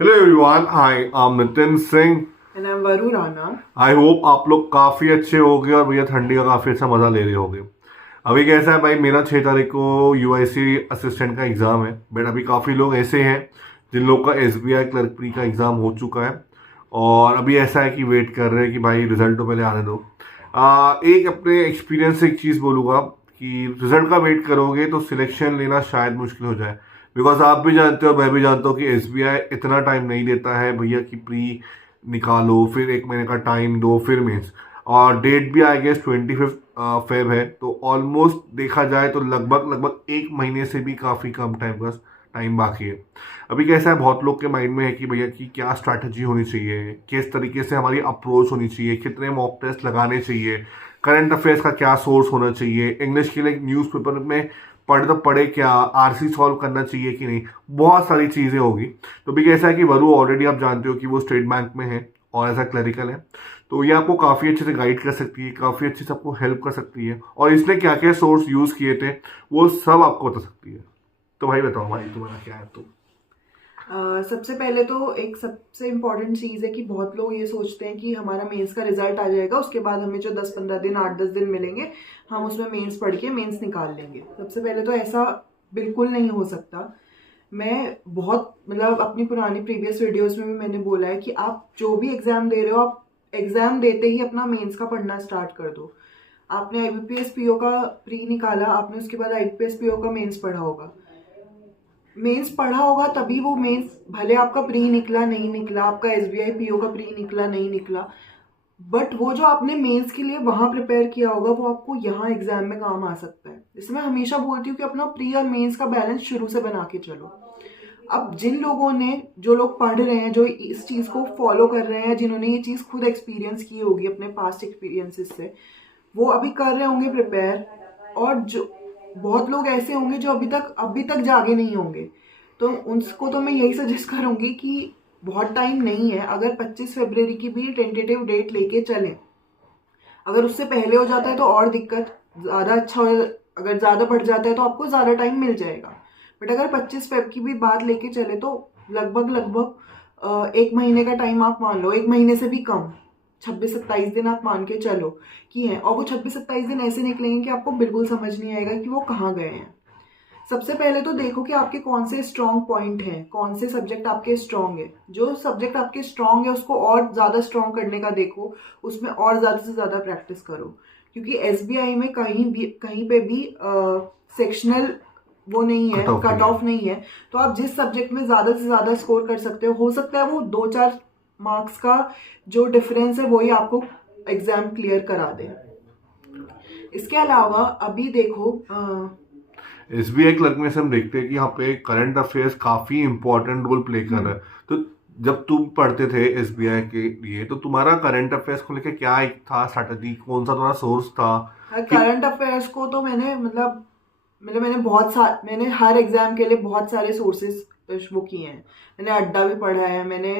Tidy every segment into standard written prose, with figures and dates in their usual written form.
Hello everyone, I am Nitin Singh. And I am वरु Rana. I hope आप लोग काफ़ी अच्छे होंगे और भैया ठंडी का काफ़ी अच्छा मज़ा ले रहे होंगे। अभी कैसा है भाई, मेरा 6 तारीख को यूआईसी असिस्टेंट का एग्ज़ाम है, बट अभी काफ़ी लोग ऐसे हैं जिन लोग का एसबीआई क्लर्क प्री का एग्ज़ाम हो चुका है और अभी ऐसा है कि वेट कर रहे हैं कि भाई रिजल्ट तो पहले आने दो। एक अपने एक्सपीरियंस से एक चीज़ बोलूँगा कि रिजल्ट का वेट करोगे तो सिलेक्शन लेना शायद मुश्किल हो जाए। बिकॉज आप भी जानते हो, मैं भी जानता हूँ कि एसबीआई इतना टाइम नहीं देता है भैया कि प्री निकालो, फिर 1 महीने का टाइम दो, फिर मीन्स और डेट भी आई गेस 25 फेब है, तो ऑलमोस्ट देखा जाए तो लगभग लगभग 1 महीने से भी काफ़ी कम टाइम का टाइम बाकी है। अभी कैसा है, बहुत लोग के माइंड में है कि भैया की क्या स्ट्रैटेजी होनी चाहिए, किस तरीके से हमारी अप्रोच होनी चाहिए, कितने मॉक टेस्ट लगाने चाहिए, करंट अफेयर्स का क्या सोर्स होना चाहिए, इंग्लिश के लिए न्यूज़पेपर में पढ़ तो पढ़े क्या, आरसी सॉल्व करना चाहिए कि नहीं, बहुत सारी चीज़ें होगी। तो भी कैसा है कि वरु ऑलरेडी आप जानते हो कि वो स्टेट बैंक में है और एज अ क्लरिकल है, तो ये आपको काफ़ी अच्छे से गाइड कर सकती है, काफ़ी अच्छे से आपको हेल्प कर सकती है और इसने क्या क्या सोर्स यूज़ किए थे वो सब आपको बता सकती है। तो भाई बताओ भाई, तुम्हारा क्या है? तो सबसे पहले तो एक सबसे इम्पॉर्टेंट चीज़ है कि बहुत लोग ये सोचते हैं कि हमारा मेंस का रिजल्ट आ जाएगा, उसके बाद हमें जो 10-15 दिन 8-10 दिन मिलेंगे हम उसमें मेंस पढ़ के मेंस निकाल लेंगे। सबसे पहले तो ऐसा बिल्कुल नहीं हो सकता। मैं बहुत मतलब अपनी पुरानी प्रीवियस वीडियोस में भी मैंने बोला है कि आप जो भी एग्ज़ाम दे रहे हो, आप एग्ज़ाम देते ही अपना मेंस का पढ़ना स्टार्ट कर दो। आपने आईबीपीएस पीओ का प्री निकाला, आपने उसके बाद आईबीपीएस पीओ का मेंस पढ़ा होगा। मेंस पढ़ा होगा तभी वो मेंस, भले आपका प्री निकला नहीं निकला, आपका एसबीआई पीओ का प्री निकला नहीं निकला, बट वो जो आपने मेंस के लिए वहां प्रिपेयर किया होगा वो आपको यहाँ एग्जाम में काम आ सकता है। इसमें मैं हमेशा बोलती हूँ कि अपना प्री और मेंस का बैलेंस शुरू से बना के चलो। अब जिन लोगों ने, जो लोग पढ़ रहे हैं, जो इस चीज़ को फॉलो कर रहे हैं, जिन्होंने ये चीज़ खुद एक्सपीरियंस की होगी अपने पास्ट एक्सपीरियंसेस से, वो अभी कर रहे होंगे प्रिपेयर। और जो बहुत लोग ऐसे होंगे जो अभी तक जागे नहीं होंगे, तो उनको तो मैं यही सजेस्ट करूंगी कि बहुत टाइम नहीं है। अगर 25 फरवरी की भी टेंटेटिव डेट लेके चलें, अगर उससे पहले हो जाता है तो और दिक्कत, ज़्यादा अच्छा हो, अगर ज़्यादा बढ़ जाता है तो आपको ज़्यादा टाइम मिल जाएगा। बट अगर 25 फेब की भी बात लेके चले तो लगभग लगभग 1 महीने का टाइम आप मान लो, 1 महीने से भी कम, 26-27 दिन आप मान के चलो कि हैं। और वो 26-27 दिन ऐसे निकलेंगे कि आपको बिल्कुल समझ नहीं आएगा कि वो कहाँ गए हैं। सबसे पहले तो देखो कि आपके कौन से स्ट्रॉन्ग पॉइंट हैं, कौन से सब्जेक्ट आपके स्ट्रॉन्ग है। जो सब्जेक्ट आपके स्ट्रॉन्ग है उसको और ज़्यादा स्ट्रॉन्ग करने का देखो, उसमें और ज़्यादा से ज़्यादा प्रैक्टिस करो। क्योंकि एसबीआई में कहीं पे भी सेक्शनल वो नहीं है, कट ऑफ नहीं है। तो आप जिस सब्जेक्ट में ज़्यादा से ज़्यादा स्कोर कर सकते हो सकता है वो 2-4 मार्क्स का जो डिफरेंस है वही आपको एग्जाम क्लियर करा दे। इसके अलावा अभी देखो, एसबीआई क्लर्क में से हम देखते हैं कि यहाँ पे करंट अफेयर्स काफ़ी इंपॉर्टेंट रोल प्ले कर रहा है। तो जब तुम पढ़ते थे एसबीआई के लिए तो तुम्हारा करंट अफेयर्स को लेकर क्या एक था स्ट्रैटेजी, कौन सा तुम्हारा सोर्स था? करंट अफेयर्स को तो मैंने मैंने हर एग्जाम के लिए बहुत सारे सोर्सेज वो किए हैं। मैंने अड्डा भी पढ़ा है, मैंने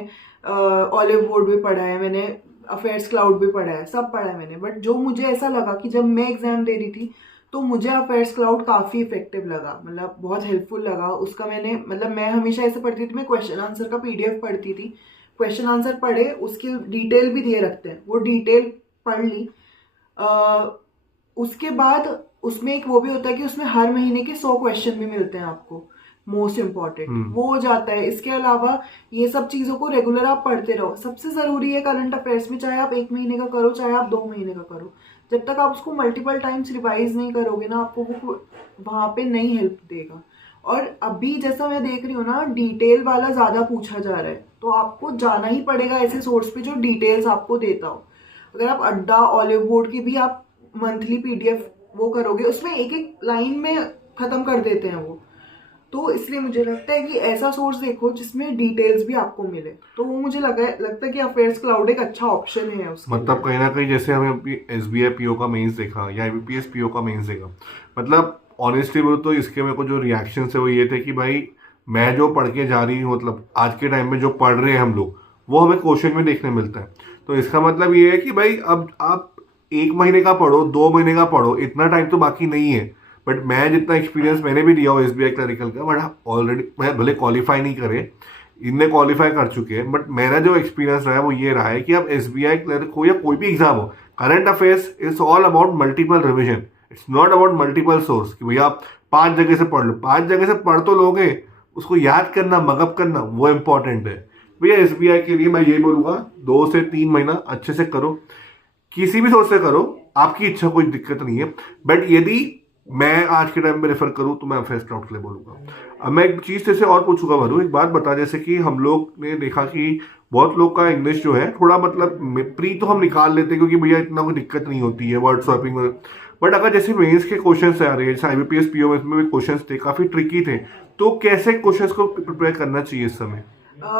ऑलिव बोर्ड भी पढ़ा है, मैंने अफेयर्स क्लाउड भी पढ़ा है, सब पढ़ा है मैंने। बट जो मुझे ऐसा लगा कि जब मैं एग्जाम दे रही थी तो मुझे अफेयर्स क्लाउड काफ़ी इफेक्टिव लगा, मतलब बहुत हेल्पफुल लगा उसका। मैं हमेशा ऐसे पढ़ती थी, मैं क्वेश्चन आंसर का पीडीएफ पढ़ती थी, क्वेश्चन आंसर पढ़े, उसकी डिटेल भी दिए रखते हैं, वो डिटेल पढ़ ली। उसके बाद उसमें एक वो भी होता है कि उसमें हर महीने के 100 क्वेश्चन भी मिलते हैं आपको, मोस्ट इम्पॉर्टेंट वो हो जाता है। इसके अलावा ये सब चीज़ों को रेगुलर आप पढ़ते रहो। सबसे ज़रूरी है करंट अफेयर्स में, चाहे आप 1 महीने का करो चाहे आप 2 महीने का करो, जब तक आप उसको मल्टीपल टाइम्स रिवाइज नहीं करोगे ना, आपको वो वहाँ पे नहीं हेल्प देगा। और अभी जैसा मैं देख रही हूँ ना, डिटेल वाला ज़्यादा पूछा जा रहा है, तो आपको जाना ही पड़ेगा ऐसे सोर्स पे जो डिटेल्स आपको देता हो। अगर आप अड्डा, ऑलिव बोर्ड की भी आप मंथली पीडीएफ वो करोगे, उसमें एक एक लाइन में ख़त्म कर देते हैं वो। तो इसलिए मुझे लगता है कि ऐसा सोर्स देखो जिसमें डिटेल्स भी आपको मिले, तो वो मुझे लगता है कि अफेयर्स क्लाउड एक अच्छा ऑप्शन है उसके मतलब कहीं ना कहीं जैसे हमें एसबीआई पीओ का मेंस देखा या आईबीपीएस पीओ का मेंस देखा, मतलब ऑनेस्टली बोलो तो इसके मेरे को जो रिएक्शन है वो ये थे कि भाई मैं जो पढ़ के जा रही हूँ, मतलब आज के टाइम में जो पढ़ रहे हैं हम लोग, वो हमें क्वेश्चन में देखने मिलता है। तो इसका मतलब ये है कि भाई अब आप 1 महीने का पढ़ो, 2 महीने का पढ़ो, इतना टाइम तो बाकी नहीं है। बट मैं जितना एक्सपीरियंस मैंने भी दिया हो एसबीआई क्लरिकल का, बट ऑलरेडी मैं भले क्वालिफाई नहीं करे, इनने क्वालिफाई कर चुके हैं। बट मेरा जो एक्सपीरियंस रहा है वो ये रहा है कि आप एसबीआई क्लर्क हो या कोई भी एग्जाम हो, current affairs it's all about multiple revision, it's not about multiple source कि भैया आप 5 जगह से पढ़ लो। 5 जगह से पढ़ तो लोगे, उसको याद करना, मगअप करना वो इंपॉर्टेंट है। भैया एसबीआई के लिए मैं ये बोलूंगा 2 से 3 महीना अच्छे से करो, किसी भी सोच से करो, आपकी इच्छा, कोई दिक्कत नहीं है। बट यदि मैं आज के टाइम में रेफर करूं तो मैं फर्स्ट राउंड के लिए बोलूंगा। अब मैं एक चीज जैसे और पूछूंगा भरू, एक बात बता, जैसे कि हम लोग ने देखा कि बहुत लोग का इंग्लिश जो है थोड़ा मतलब प्री तो हम निकाल लेते हैं क्योंकि भैया इतना कोई दिक्कत नहीं होती है वर्ड स्वैपिंग में। बट अगर जैसे मेंस के क्वेश्चंस आ रहे हैं, जैसे आईबीपीएस पीओ में भी क्वेश्चंस थे, काफी ट्रिकी थे, तो कैसे क्वेश्चंस को प्रिपेयर करना चाहिए इस समय?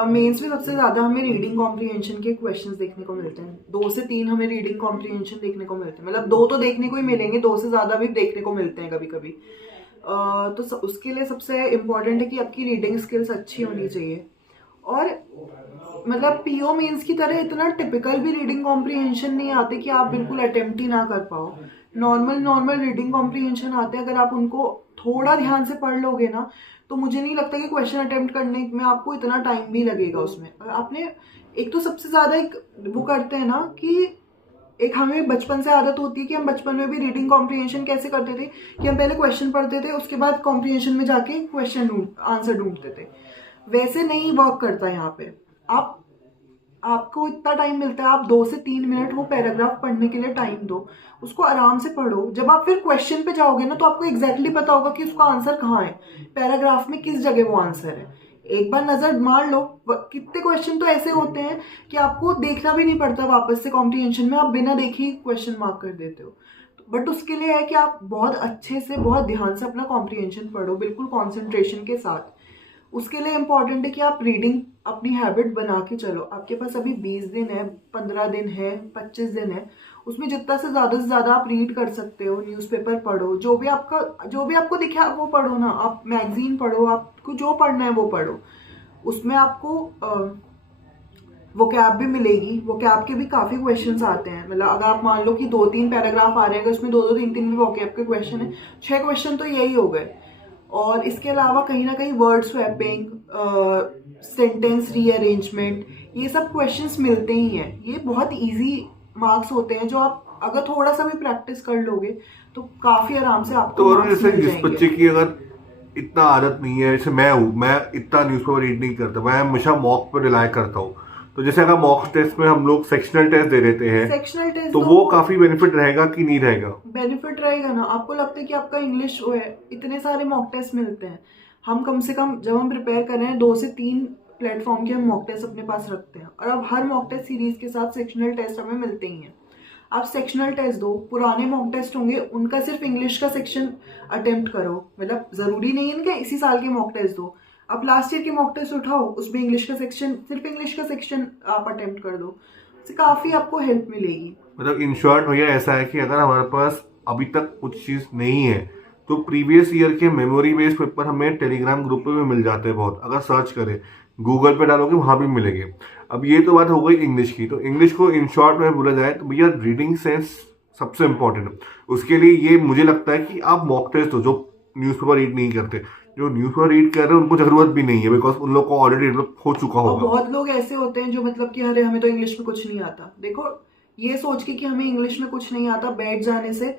मेंस में सबसे ज़्यादा हमें रीडिंग कॉम्प्रीहेंशन के क्वेश्चंस देखने को मिलते हैं। 2 से 3 हमें रीडिंग कॉम्प्रीहेंशन देखने को मिलते हैं, मतलब 2 तो देखने को ही मिलेंगे, 2 से ज़्यादा भी देखने को मिलते हैं कभी कभी। तो उसके लिए सबसे इम्पॉर्टेंट है कि आपकी रीडिंग स्किल्स अच्छी होनी चाहिए। और मतलब पीओ मेंस की तरह इतना टिपिकल भी रीडिंग कॉम्प्रीहेंशन नहीं आते कि आप बिल्कुल अटेम्प्ट ही ना कर पाओ। नॉर्मल रीडिंग कॉम्प्रीहेंशन आते हैं, अगर आप उनको थोड़ा ध्यान से पढ़ लोगे ना तो मुझे नहीं लगता कि क्वेश्चन अटेम्प्ट करने में आपको इतना टाइम भी लगेगा उसमें। आपने एक तो सबसे ज़्यादा एक वो करते हैं ना कि एक हमें बचपन से आदत होती है कि हम बचपन में भी रीडिंग कॉम्प्रीहेंशन कैसे करते थे कि हम पहले क्वेश्चन पढ़ते थे, उसके बाद कॉम्प्रीहेंशन में जाके आंसर ढूंढते थे। वैसे नहीं वर्क करता यहाँ पे। आपको इतना टाइम मिलता है, आप 2 से 3 मिनट वो पैराग्राफ पढ़ने के लिए टाइम दो, उसको आराम से पढ़ो। जब आप फिर क्वेश्चन पे जाओगे ना तो आपको एग्जैक्टली पता होगा कि उसका आंसर कहाँ है, पैराग्राफ में किस जगह वो आंसर है। एक बार नजर मार लो। कितने क्वेश्चन तो ऐसे होते हैं कि आपको देखना भी नहीं पड़ता वापस से कॉम्प्रीहेंशन में, आप बिना देखे ही क्वेश्चन मार्क कर देते हो। बट उसके लिए है कि आप बहुत अच्छे से, बहुत ध्यान से अपना कॉम्प्रीहेंशन पढ़ो, बिल्कुल कॉन्सेंट्रेशन के साथ। उसके लिए इम्पॉर्टेंट है कि आप रीडिंग अपनी हैबिट बना के चलो। आपके पास अभी 20 दिन है, 15 दिन है, 25 दिन है, उसमें जितना से ज़्यादा आप रीड कर सकते हो। न्यूज़पेपर पढ़ो, जो भी आपको दिखे आप वो पढ़ो ना। आप मैगजीन पढ़ो, आपको जो पढ़ना है वो पढ़ो। उसमें आपको वोकैब भी मिलेगी। वोकैब के भी काफ़ी क्वेश्चंस आते हैं। मतलब अगर आप मान लो कि 2-3 पैराग्राफ आ रहे हैं, उसमें 2-2, 3-3 भी वोकैब के क्वेश्चन है, 6 क्वेश्चन तो यही हो गए। और इसके अलावा कहीं ना कहीं वर्ड स्वैपिंग, सेंटेंस रीअरेंजमेंट, ये सब क्वेश्चंस मिलते ही हैं। ये बहुत इजी मार्क्स होते हैं जो आप अगर थोड़ा सा भी प्रैक्टिस कर लोगे तो काफी आराम से आपको तो मार्क्स जैसे मिल जिस जाएंगे। बच्चे की अगर इतना आदत नहीं है, जैसे मैं हूँ, मैं इतना न्यूज़पेपर रीड नहीं करता, मैं हमेशा मॉक पर रिलाय करता हूँ। तो जैसे अगर मॉक टेस्ट में हम लोग सेक्शनल टेस्ट दे देते हैं, सेक्शनल टेस्ट तो वो काफी बेनिफिट रहेगा कि नहीं रहेगा? बेनिफिट रहेगा ना। आपको लगता है कि आपका इंग्लिश वो है, इतने सारे मॉक टेस्ट मिलते हैं। हम कम से कम जब हम प्रिपेयर कर रहे हैं 2 से 3 प्लेटफॉर्म के हम मॉक टेस्ट अपने पास रखते हैं। और अब हर मॉक टेस्ट सीरीज के साथ सेक्शनल टेस्ट हमें मिलते ही हैं। आप सेक्शनल टेस्ट दो, पुराने मॉक टेस्ट होंगे उनका सिर्फ इंग्लिश का सेक्शन अटेम्प्ट करो। मतलब जरूरी नहीं है इनका इसी साल के मॉक टेस्ट दो, आप लास्ट ईयर के मॉक टेस्ट उठाओ, उसमें इंग्लिश का सेक्शन, सिर्फ इंग्लिश का सेक्शन आप अटेम्प्ट कर दो। इससे काफी आपको हेल्प मिलेगी। मतलब इन शॉर्ट भैया ऐसा है कि अगर हमारे पास अभी तक कुछ चीज नहीं है तो प्रीवियस ईयर के मेमोरी बेस्ड पेपर हमें टेलीग्राम ग्रुप पे भी मिल जाते हैं बहुत। अगर सर्च करें, गूगल पे डालोगे वहां भी मिलेंगे। अब ये तो बात हो गई इंग्लिश की। तो इंग्लिश को इन शॉर्ट में बोला जाए तो भैया रीडिंग सेंस सबसे इंपॉर्टेंट है। उसके लिए ये मुझे लगता है कि आप मॉक टेस्ट दो। जो न्यूज़पेपर रीड नहीं करते, जो न्यूज़पेपर रीड कर रहे हैं उनको जरूरत भी नहीं है, बिकॉज उन लोग को ऑलरेडी डेवलप हो चुका और होगा। बहुत लोग ऐसे होते हैं जो मतलब कि अरे हमें तो इंग्लिश में कुछ नहीं आता। देखो, ये सोच के कि हमें इंग्लिश में कुछ नहीं आता बैठ जाने से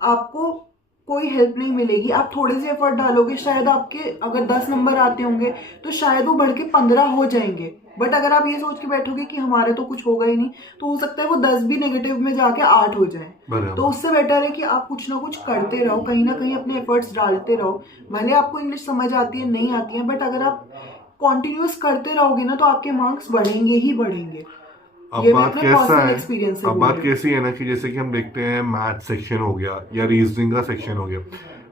आपको कोई हेल्प नहीं मिलेगी। आप थोड़े से एफर्ट डालोगे, शायद आपके अगर 10 नंबर आते होंगे तो शायद वो बढ़ के 15 हो जाएंगे। बट अगर आप ये सोच के बैठोगे कि हमारे तो कुछ होगा ही नहीं, तो हो सकता है वो 10 भी नेगेटिव में जाके 8 हो जाए। तो उससे बेटर है कि आप कुछ ना कुछ करते रहो, कहीं ना कहीं अपने एफर्ट्स डालते रहो। भले आपको इंग्लिश समझ आती है नहीं आती है, बट अगर आप कॉन्टिन्यूस करते रहोगे ना तो आपके मार्क्स बढ़ेंगे ही बढ़ेंगे। अब ये बात मैं कैसा पर्सनल है, एक्सपीरियंस से अब बोल बात रही हूँ। कैसी है ना कि जैसे कि हम देखते हैं मैथ सेक्शन हो गया या रीजनिंग का सेक्शन हो गया।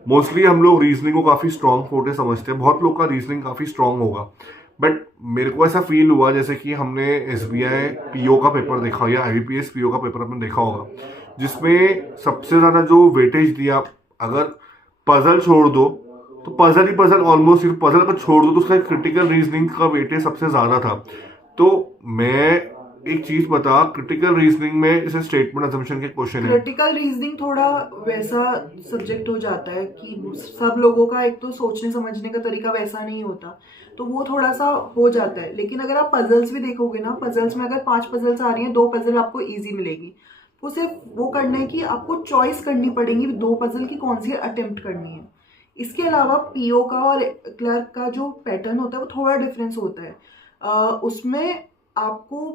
मोस्टली हम लोग रीजनिंग को काफी स्ट्रांग फोटे समझते हैं। बहुत लोग का रीजनिंग काफी स्ट्रांग होगा, बट मेरे को ऐसा फील हुआ जैसे कि हमने एसबीआई पीओ का पेपर देखा या आईबीपीएस पीओ का पेपर आपने देखा होगा, जिसमें सबसे ज्यादा जो वेटेज दिया, अगर पजल छोड़ दो तो पजल ही पजल, ऑलमोस्ट सिर्फ पजल अगर छोड़ दो तो उसका क्रिटिकल रीजनिंग का वेटेज सबसे ज्यादा था। तो मैं एक चीज बता, क्रिटिकल रीजनिंग में जैसे स्टेटमेंट असम्पशन के क्वेश्चन है, क्रिटिकल रीजनिंग थोड़ा वैसा सब्जेक्ट हो जाता है कि सब लोगों का एक तो सोचने समझने का तरीका वैसा नहीं होता। तो वो थोड़ा सा हो जाता है। लेकिन अगर आप पजल्स भी देखोगे ना, पजल्स में अगर 5 पजल्स आ रही हैं, 2 पजल आपको ईजी मिलेगी। वो सिर्फ वो करना है कि आपको चॉइस करनी पड़ेगी 2 पजल की कौन सी अटेम्प्ट करनी है। इसके अलावा पीओ का और क्लर्क का जो पैटर्न होता है वो थोड़ा डिफरेंस होता है। उसमें आपको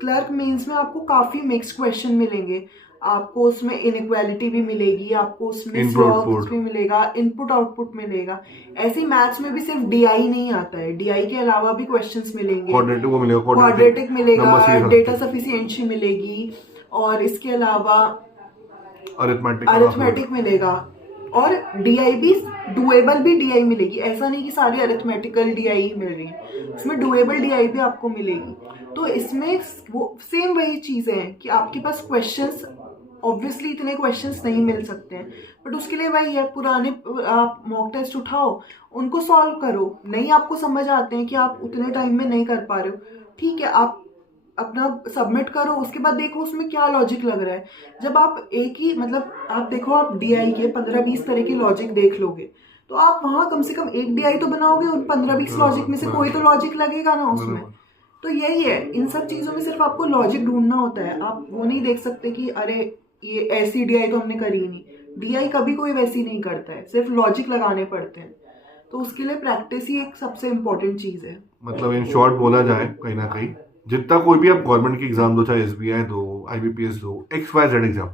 क्लर्क मेंस में आपको काफ़ी मिक्स्ड क्वेश्चन मिलेंगे। आपको उसमें इनइक्वालिटी भी मिलेगी, आपको उसमें स्लॉग्स भी मिलेगा, इनपुट आउटपुट मिलेगा। ऐसे ही मैथ्स में भी सिर्फ डीआई नहीं आता है, डीआई के अलावा भी क्वेश्चंस मिलेंगे, क्वाड्रेटिक मिलेगा, डेटा सफिशिएंसी मिलेगी, और इसके अलावा अरिथमेटिक मिलेगा, और डीआई भी डुएबल भी डीआई मिलेगी। ऐसा नहीं कि सारी अरिथमेटिकल डीआई मिल रही है, उसमें डुएबल डीआई भी आपको मिलेगी। तो इसमें वो सेम वही चीज़ें हैं कि आपके पास क्वेश्चंस, ऑब्वियसली इतने क्वेश्चंस नहीं मिल सकते हैं, बट उसके लिए वही है, पुराने आप मॉक टेस्ट उठाओ, उनको सॉल्व करो। नहीं आपको समझ आते हैं कि आप उतने टाइम में नहीं कर पा रहे हो, ठीक है, आप अपना सबमिट करो, उसके बाद देखो उसमें क्या लॉजिक लग रहा है। जब आप एक ही मतलब आप देखो, आप डीआई के 15-20 तरह के लॉजिक देख लोगे, तो आप वहाँ कम से कम एक डीआई तो बनाओगे, उन 15-20 लॉजिक में से कोई तो लॉजिक लगेगा ना उसमें। तो यही है, इन सब चीज़ों में सिर्फ आपको लॉजिक ढूंढना होता है। आप वो नहीं देख सकते कि अरे ये ऐसी डीआई तो हमने करी ही नहीं। डीआई कभी कोई वैसी नहीं करता है, सिर्फ लॉजिक लगाने पड़ते हैं। तो उसके लिए प्रैक्टिस ही एक सबसे इम्पोर्टेंट चीज़ है। मतलब इन शॉर्ट बोला जाए, कहीं ना कहीं जितना कोई भी आप गवर्नमेंट की एग्जाम दो, चाहे एसबीआई दो, आईबीपीएस दो, XYZ एग्जाम,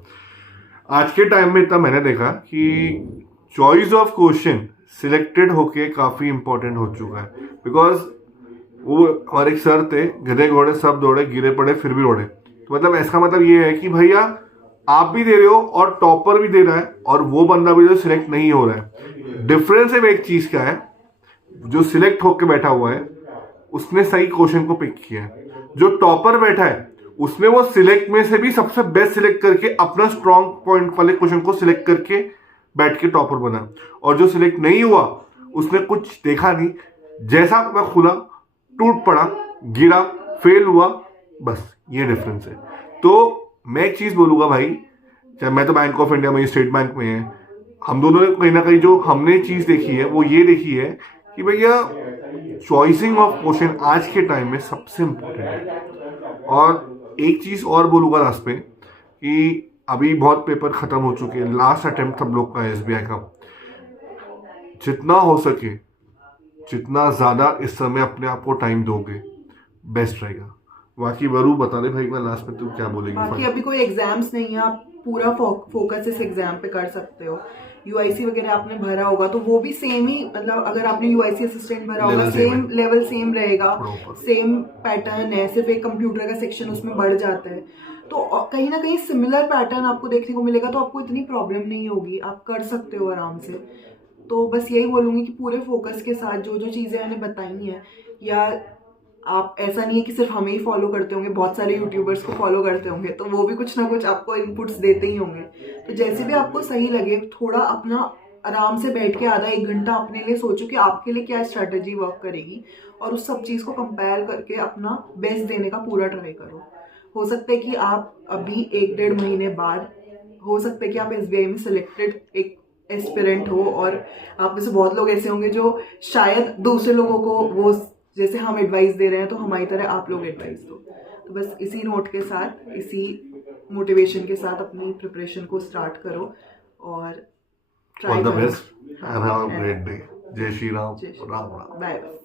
आज के टाइम में इतना मैंने देखा कि चॉइस ऑफ क्वेश्चन सिलेक्टेड होके काफ़ी इंपॉर्टेंट हो चुका है। बिकॉज वो हमारे एक सर थे, गधे घोड़े सब दौड़े, गिरे पड़े फिर भी दौड़े। तो मतलब इसका मतलब ये है कि भैया आप भी दे रहे हो और टॉपर भी दे रहा है, और वो बंदा भी जो सिलेक्ट नहीं हो रहा है। डिफरेंस है एक चीज का है, जो सिलेक्ट होकर बैठा हुआ है उसने सही क्वेश्चन को पिक किया है, जो टॉपर बैठा है उसने वो सिलेक्ट में से भी सबसे बेस्ट सिलेक्ट करके अपना स्ट्रॉन्ग पॉइंट वाले क्वेश्चन को सिलेक्ट करके बैठ के टॉपर बना, और जो सिलेक्ट नहीं हुआ उसने कुछ देखा नहीं, जैसा मैं खुला टूट पड़ा, गिरा, फेल हुआ, बस ये डिफरेंस है। तो मैं एक चीज बोलूंगा भाई, चाहे मैं तो बैंक ऑफ इंडिया में, स्टेट बैंक में है, हम दोनों ने कहीं ना कहीं जो हमने चीज देखी है वो ये देखी है कि भैया चॉइसिंग ऑफ क्वेश्चन आज के टाइम में सबसे इंपॉर्टेंट है। और एक चीज और बोलूंगा लास्ट पे कि अभी बहुत पेपर खत्म हो चुके हैं, लास्ट अटेम्प्ट सब लोग का एसबीआई का, जितना हो सके जितना ज्यादा इस समय अपने आप को टाइम दोगे बेस्ट रहेगा। बाकी वरू बता दे भाई, मैं लास्ट में तू क्या बोलेगी? बाकी अभी कोई एग्जाम्स नहीं है, आप पूरा फोकस इस एग्जाम पे कर सकते हो। यूआईसी वगैरह आपने भरा होगा तो वो भी सेम ही, मतलब अगर आपने यूआईसी असिस्टेंट भरा होगा सेम लेवल सेम रहेगा, सेम पैटर्न है, सिर्फ एक कंप्यूटर का सेक्शन उसमें बढ़ जाता है। तो कहीं ना कहीं सिमिलर पैटर्न आपको देखने को मिलेगा, तो आपको इतनी प्रॉब्लम नहीं होगी, आप कर सकते हो आराम से। तो बस यही बोलूँगी कि पूरे फोकस के साथ जो जो चीज़ें मैंने बताई हैं, या आप ऐसा नहीं है कि सिर्फ हमें ही फॉलो करते होंगे, बहुत सारे यूट्यूबर्स को फॉलो करते होंगे, तो वो भी कुछ ना कुछ आपको इनपुट्स देते ही होंगे। तो जैसे भी आपको सही लगे, थोड़ा अपना आराम से बैठ के आधा 1 घंटा अपने लिए सोचो कि आपके लिए क्या स्ट्रैटेजी वर्क करेगी, और उस सब चीज़ को कंपेयर करके अपना बेस्ट देने का पूरा ट्राई करो। हो सकता है कि आप अभी 1-1.5 महीने बाद, हो सकता है कि आप एसबीआई में सिलेक्टेड एक एस्पिरेंट हो, और आप में से बहुत लोग ऐसे होंगे जो शायद दूसरे लोगों को वो जैसे हम एडवाइस दे रहे हैं तो हमारी तरह आप लोग एडवाइस दो। तो बस इसी नोट के साथ, इसी मोटिवेशन के साथ अपनी प्रिपरेशन को स्टार्ट करो और all the best and have a great day. जय श्री राम, राम राम। Bye bye.